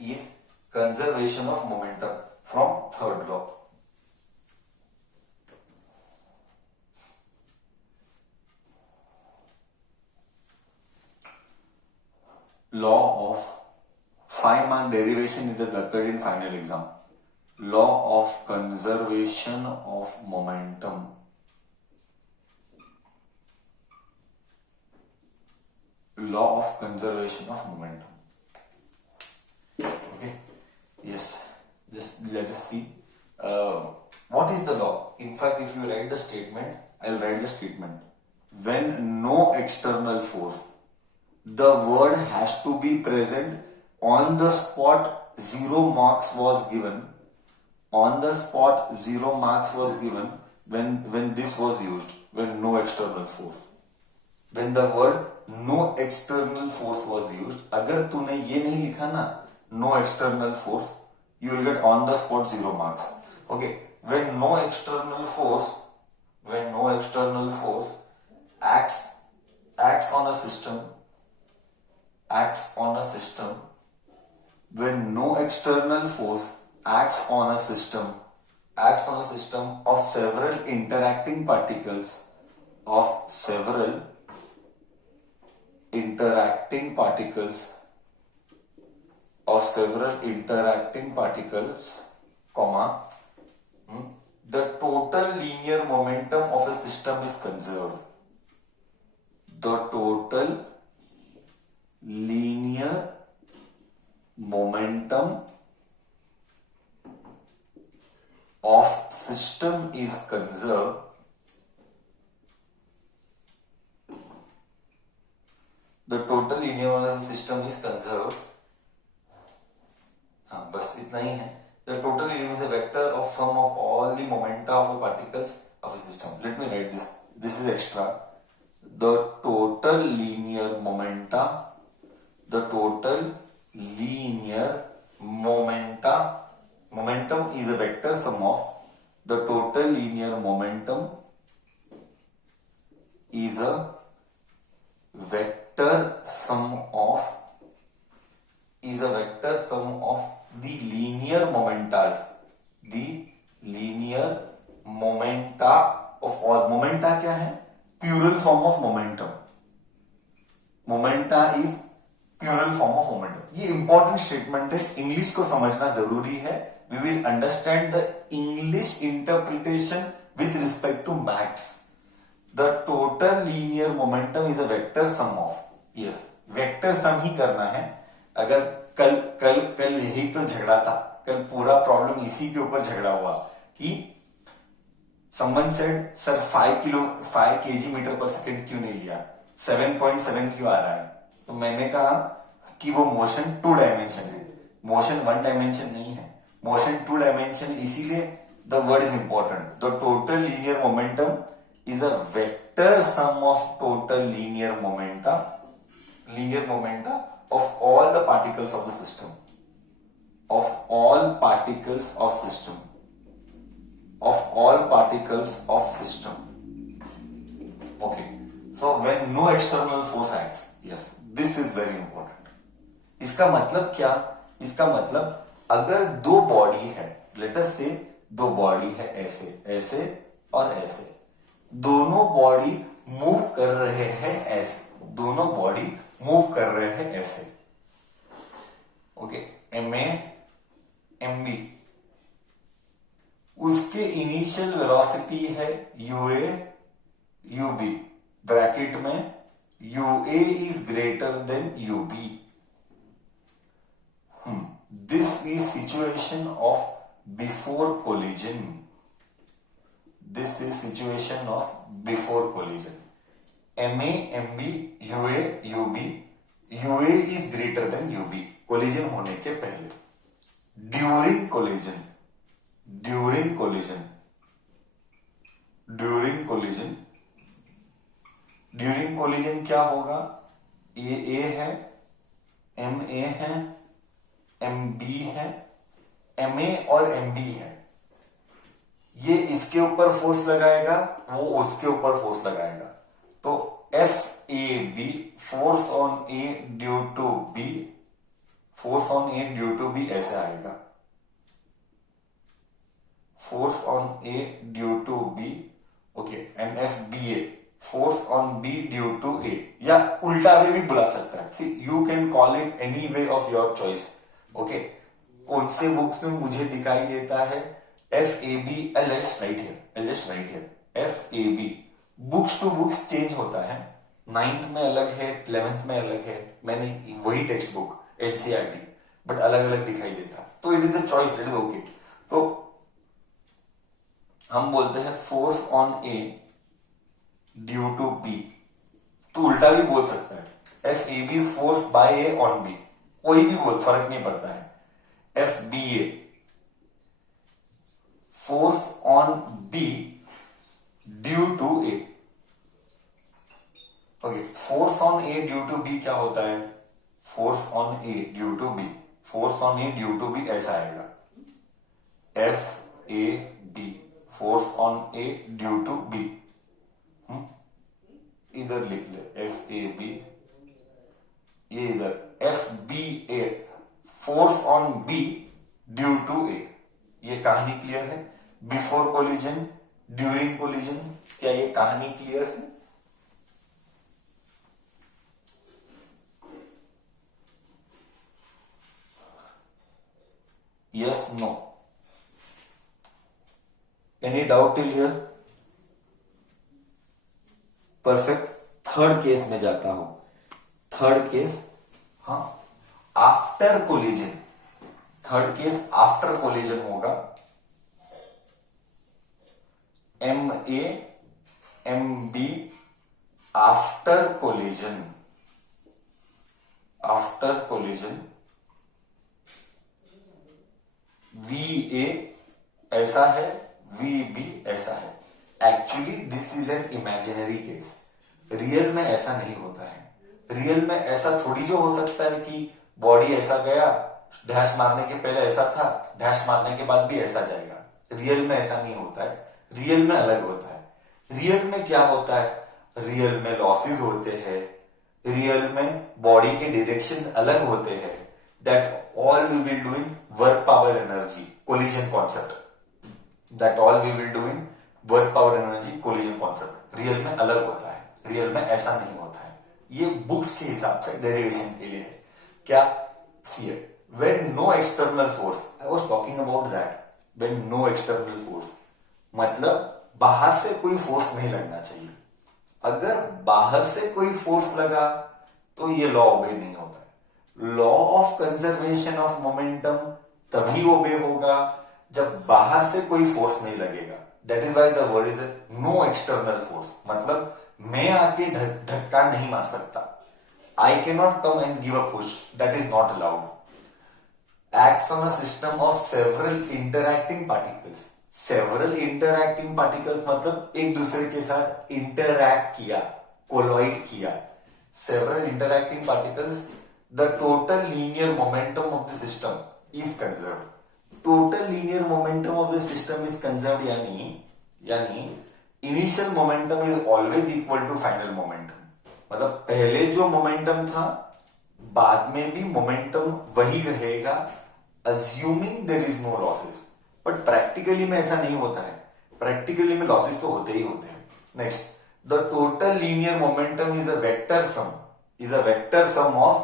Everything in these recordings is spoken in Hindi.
is conservation of momentum from third law. Law of 5-mark derivation, it has occurred in final exam. Law of conservation of momentum. Law of conservation of momentum. Okay. Yes. Just let us see. What is the law? In fact, if you write the statement, I'll write the statement. When no external force, the word has to be present on the spot 0 marks was given. On the spot 0 marks was given when this was used, when no external force. When the word no external force was used, अगर तूने ये नहीं लिखा ना, no external force, you will get on the spot 0 marks. Okay, when no external force acts on a system, when no external force acts on a system of several interacting particles, comma, the total linear momentum of a system is conserved. The total linear momentum of system is conserved. The total linear momentum of the system is conserved. हाँ, बस इतना ही है. The total linear is a vector of sum of all the momenta of the particles of a system. Let me write this. This is extra. The total linear momenta. Momentum is a vector sum of. The total linear momentum is a vector sum of the linear momentas. The linear momenta of all. Momenta क्या है? Plural form of momentum. Momenta is plural form of momentum. ये important statement है. English को समझना जरूरी है. We will understand the English interpretation with respect to maths. The total linear momentum is a vector sum of. Yes, vector sum ही करना है. अगर कल यही तो झगड़ा था. कल पूरा प्रॉब्लम इसी के ऊपर झगड़ा हुआ कि someone said sir 5 kg metre per second क्यों नहीं लिया, 7.7 क्यों आ रहा है. तो मैंने कहा कि वो मोशन 2 डायमेंशन है, मोशन 1 डायमेंशन नहीं है. मोशन 2 डायमेंशन, इसीलिए the word is important. The total linear momentum is a vector sum of total linear momenta of all the particles of the system. Okay. So when no external force acts, yes, this is very important. इसका मतलब क्या? इसका मतलब अगर दो बॉडी है, लेट अस से दो बॉडी है, ऐसे और ऐसे, दोनों बॉडी मूव कर रहे हैं ऐसे. ओके, MA MB, उसके इनिशियल वेलोसिटी है UA UB, ब्रैकेट में UA is greater than UB. This is situation of before collision. MA MB UA UB, UA is greater than UB, collision होने के पहले. During collision क्या होगा? A है, MA है, MB है, MA और MB है. ये इसके ऊपर फोर्स लगाएगा, वो उसके ऊपर फोर्स लगाएगा. तो FAB, force on A due to B, force on A due to B ऐसे आएगा, force on A due to B, okay, and F B A, force on B due to A, या उल्टा वे भी बुला सकता है। See you can call it any way of your choice, okay. कौन से बुक्स में मुझे दिखाई देता है F A B, I let's write here F A B, books to books change होता है, 9th में अलग है, 11th में अलग है, मैंने वही टेक्स्ट बुक एनसीईआरटी बट अलग अलग दिखाई देता, तो it is a choice, it is okay. तो हम बोलते हैं force on A due to B, तो उल्टा भी बोल सकता है F A B is force by A on B, कोई भी बोल, फर्क नहीं पड़ता है। F B A force on B due to A, okay, force on A due to B क्या होता है, force on A due to B, force on A due to B ऐसा आएगा, F A B force on A due to B, इधर लिख ले एफ ए बी, ये इधर F B A force on B due to A. ये कहानी क्लियर है? बिफोर कोलिजन, ड्यूरिंग कोलिजन, क्या ये कहानी क्लियर है? Yes, no, any doubt till here? Perfect. Third case में जाता हूं, थर्ड केस, हाँ, after collision, third case after collision होगा, M A M B after collision, after collision, V A ऐसा है, वी बी ऐसा है। Actually this is an imaginary case, real में ऐसा नहीं होता है। रियल में ऐसा थोड़ी जो हो सकता है कि बॉडी ऐसा गया, डैश मारने के पहले ऐसा था, डैश मारने के बाद भी ऐसा जाएगा। रियल में ऐसा नहीं होता है, रियल में अलग होता है। रियल में क्या होता है, रियल में लॉसेस होते हैं, रियल में बॉडी के डायरेक्शन अलग होते हैं, that all we will do in work power energy collision concept, that all we will do in work power energy collision concept. Real में अलग होता है, रियल में ऐसा नहीं होता है। ये बुक्स के हिसाब से डेरिवेशन के लिए है। क्या? See when no external force, I was talking about that, when no external force मतलब बाहर से कोई फोर्स नहीं लगना चाहिए। अगर बाहर से कोई फोर्स लगा तो ये लॉ ओबे नहीं होता है। Law of conservation of momentum तभी ओबे होगा जब बाहर से कोई फोर्स नहीं लगेगा। That is why the word is no external force, मतलब मैं आके धक्का नहीं मार सकता। I can not come and give a push, that is not allowed. Acts on a system of several interacting particles. Several interacting particles मतलब एक दूसरे के साथ इंटरएक्ट किया, कोलाइड किया। Several interacting particles, the total linear momentum of the system is conserved. Total linear momentum of the system is conserved, यानी initial momentum is always equal to final momentum. मतलब पहले जो मोमेंटम था बाद में भी मोमेंटम वही रहेगा, assuming there is no losses. But practically में ऐसा नहीं होता है, प्रैक्टिकली में लॉसेस तो होते ही होते हैं। Next, the total linear momentum is a vector sum of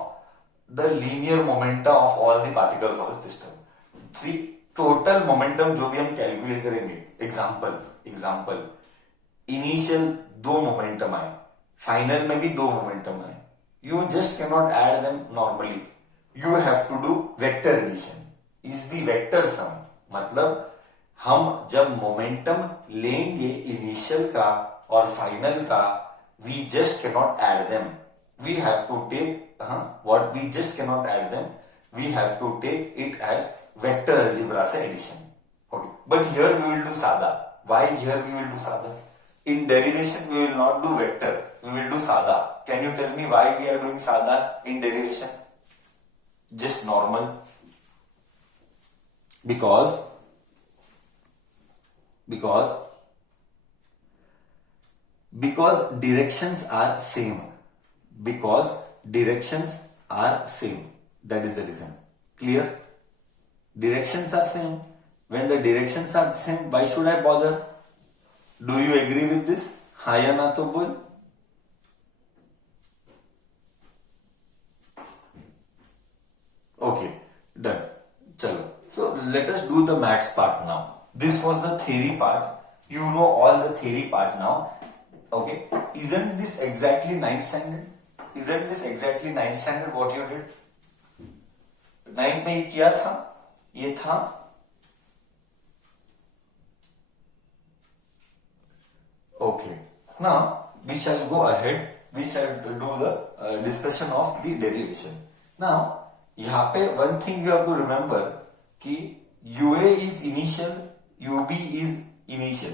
the linear momentum of all the particles of the system. See total momentum जो भी हम कैलकुलेट करेंगे, एग्जाम्पल इनिशियल दो मोमेंटम आए, फाइनल में भी दो मोमेंटम आए, you just cannot add them normally, you have to do vector addition is the vector sum। मतलब हम जब मोमेंटम लेंगे इनिशियल का और फाइनल का, we just cannot add them, we have to take what we just cannot add them, we have to take it as vector algebra से addition। okay, but here we will do sada। why here we will do sada? In derivation we will not do vector, we will do sada। Can you tell me why we are doing sada in derivation? Just normal, because directions are same, that is the reason। Clear? Directions are same. When the directions are same, why should I bother? Do you agree with this? हाँ या ना तो बोल. Okay, done. Chalo. So let us do the maths part now. This was the theory part. You know all the theory part now. Okay. Isn't this exactly 9th standard? Isn't this exactly 9th standard what you did? 9th में ये किया था, ये था. Okay. Now we shall go ahead. We shall do the discussion of the derivation. Now यहाँ पे one thing you have to remember कि UA is initial, UB is initial.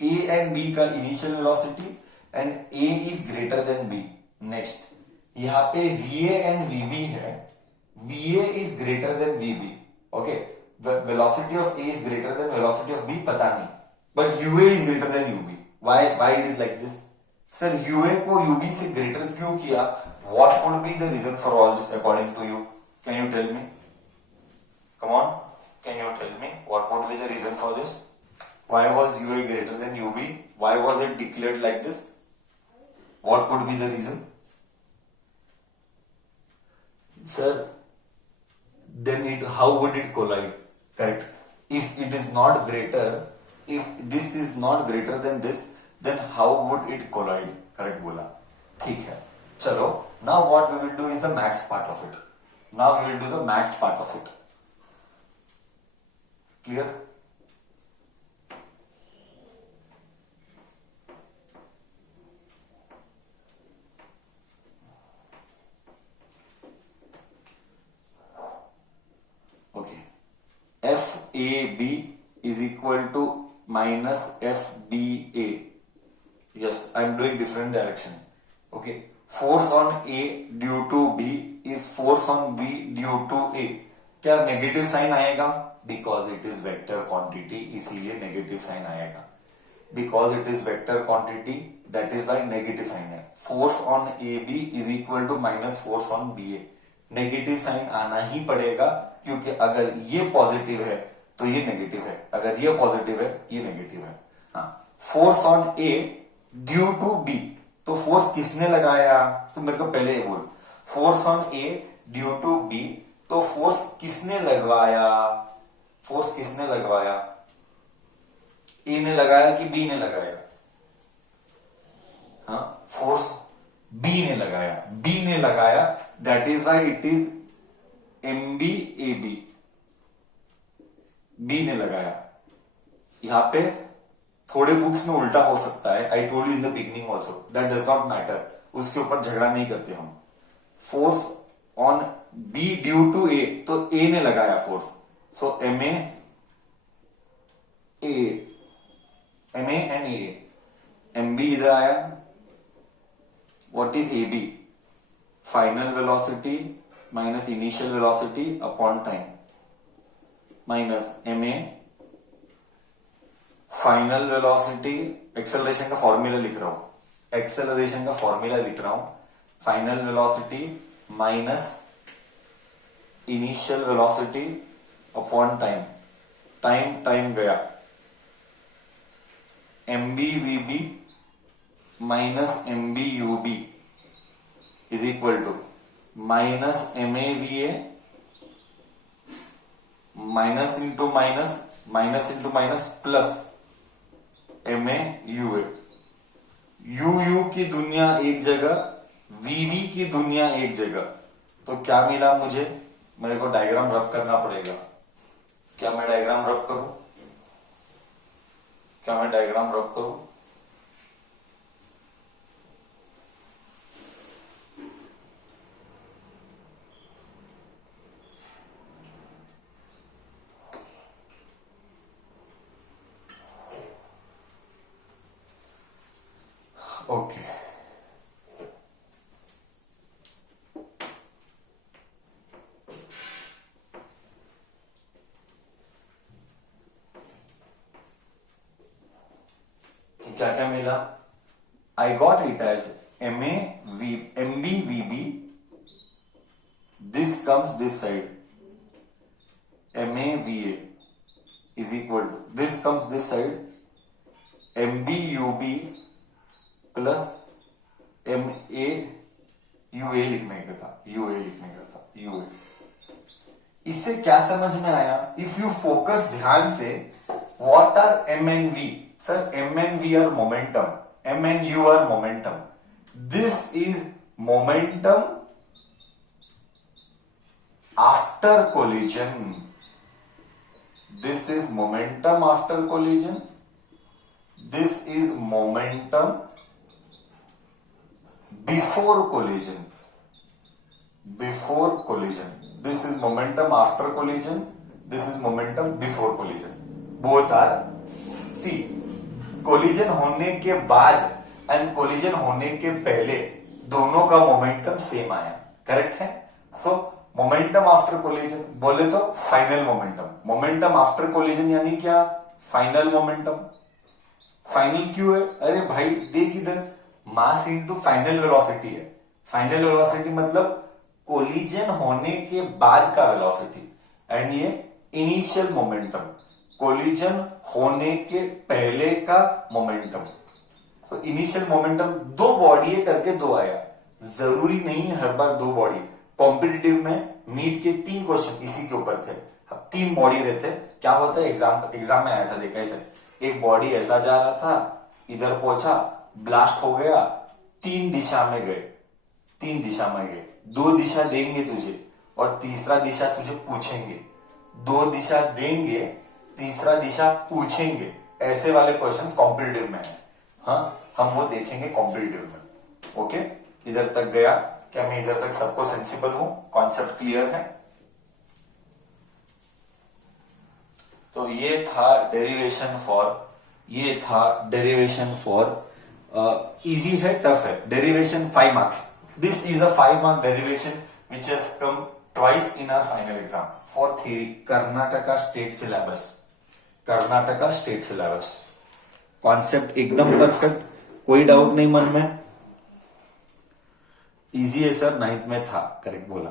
A and B का initial velocity and A is greater than B. Next, यहाँ पे VA and VB है. VA is greater than VB. Okay, the velocity of A is greater than velocity of B पता नहीं. But UA is greater than UB. Why it is like this? Sir, UA को UB से greater क्यों किया? What would be the reason for all this according to you? Can you tell me? Come on, can you tell me what would be the reason for this? Why was UA greater than UB? Why was it declared like this? What could be the reason? Sir, then how would it collide? Correct. If it is not greater, if this is not greater than this, then how would it collide? Correct बोला. ठीक है. चलो. Now what we will do is the max part of it. Now we will do the max part of it. Clear? Okay. FAB is equal to minus FBA. Yes, I am doing different direction. Okay. Force on A due to B is force on B due to A. क्या नेगेटिव साइन आएगा? Because it is vector quantity, इसीलिए नेगेटिव साइन आएगा. Because it is vector quantity, that is why negative sign है. Force on AB is equal to minus force on BA. Negative sign आना ही पड़ेगा क्योंकि अगर ये पॉजिटिव है तो ये नेगेटिव है, अगर ये पॉजिटिव है ये नेगेटिव है. हाँ. Force on A due to B. तो फोर्स किसने लगाया? तो मेरे को पहले ये बोल. Force on A due to B. तो फोर्स किसने लगवाया? फोर्स किसने लगवाया? ए ने लगाया कि बी ने लगाया? हाँ, फोर्स बी ने लगाया. बी ने लगाया. That is why it is M B A B. B ने लगाया. यहां पे थोड़े बुक्स में उल्टा हो सकता है. I told you in the beginning also, that does not matter. उसके ऊपर झगड़ा नहीं करते हम. Force on B due to A. तो ए ने लगाया force. So M A and A. M B इधर आया. What is A B? Final velocity minus initial velocity upon time minus M A final velocity. Acceleration का फॉर्मूला लिख रहा हूं. एक्सेलरेशन का फॉर्मूला लिख रहा हूं. Final velocity minus initial velocity upon time. Time गया. M B V B minus M B U B is equal to minus M A V A minus into minus plus M A U A. U की दुनिया एक जगह, वीवी की दुनिया एक जगह. तो क्या मिला मुझे? मेरे को डायग्राम रब करना पड़ेगा. क्या मैं डायग्राम रब करूं? क्या मैं डायग्राम रब करूं? ओके. क्या क्या मिला? I got it as M B V B. This comes this side MAVA is equal to, this comes this side, MBUB plus MAUA लिखने का था, UA। इससे क्या समझ में आया? इफ यू फोकस ध्यान से, what are MNV? Sir MNV are momentum, MNU are momentum. This is momentum after collision, this is momentum after collision, this is momentum before collision, this is momentum after collision, this is momentum before collision, both are see, collision होने के बाद एंड collision होने के पहले दोनों का मोमेंटम सेम आया, करेक्ट है? सो मोमेंटम आफ्टर कोलिजन बोले तो फाइनल मोमेंटम आफ्टर कोलिजन यानी क्या? Final momentum. फाइनल क्यों है? अरे भाई देख इधर, मास इनटू फाइनल वेलोसिटी है। फाइनल वेलोसिटी मतलब कोलिजन होने के बाद का वेलोसिटी, एंड ये इनिशियल मोमेंटम कोलिजन होने के पहले का मोमेंटम। तो इनिशियल मोमेंटम दो बॉडी है करके दो आया, जरूरी नहीं है हर बार दो बॉडी। कॉम्पिटिटिव में नीट के 3 क्वेश्चन इसी के ऊपर थे। अब 3 बॉडी रहते, क्या होता है एग्जाम में आया था, देखा ऐसे एक बॉडी ऐसा जा रहा था, इधर पहुंचा, ब्लास्ट हो गया, 3 दिशा में गए, 2 दिशा देंगे तुझे और तीसरा दिशा तुझे पूछेंगे, 2 दिशा देंगे, तीसरा दिशा पूछेंगे, ऐसे वाले क्वेश्चन कॉम्पिटिटिव में है। हाँ, हम वो देखेंगे कॉम्पिटिटिव में। ओके, इधर तक गया क्या? मैं इधर तक सबको सेंसिबल हूं? कॉन्सेप्ट क्लियर है? तो ये था डेरिवेशन फॉर इजी है, टफ है। Derivation 5 marks. This is a 5 mark derivation which has come twice in our final exam for theory. Karnataka state syllabus. Concept एकदम परफेक्ट, कोई डाउट नहीं मन में। इजी है सर, 9th में था, करेक्ट बोला।